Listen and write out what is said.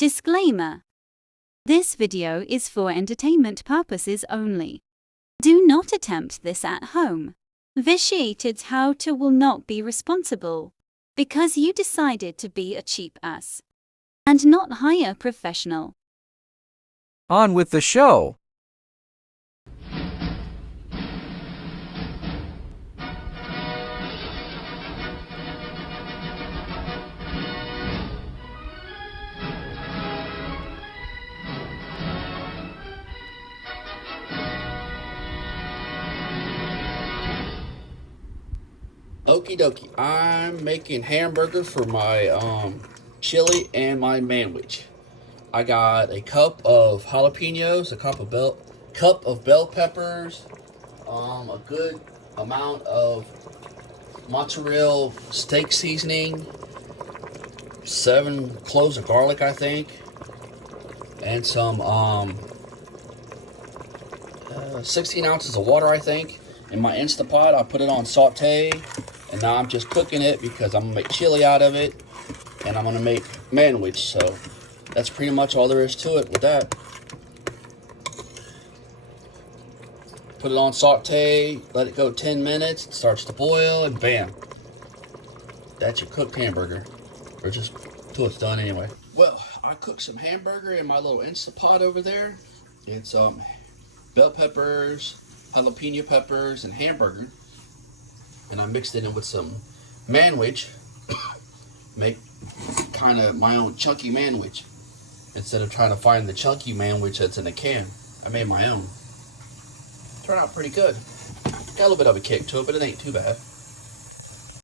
Disclaimer. This video is for entertainment purposes only. Do not attempt this at home. Vitiated how to will not be responsible because you decided to be a cheap ass and not hire a professional. On with the show. Okie dokie, I'm making hamburger for my chili and my manwich. I got a cup of jalapenos, a cup of bell peppers, a good amount of mozzarella steak seasoning, 7 cloves of garlic, I think, and some 16 ounces of water, I think. In my Instapot, I put it on saute, and now I'm just cooking it because I'm gonna make chili out of it, and I'm gonna make manwich. So that's pretty much all there is to it with that. Put it on saute, let it go 10 minutes, it starts to boil, and bam, that's your cooked hamburger, or just till it's done anyway. Well, I cooked some hamburger in my little Instapot over there. It's bell peppers, jalapeno peppers, and hamburger, and I mixed it in with some manwich. Make kind of my own chunky manwich instead of trying to find the chunky manwich that's in a can. I made my own. Turned out pretty good. Got a little bit of a kick to it, but it ain't too bad.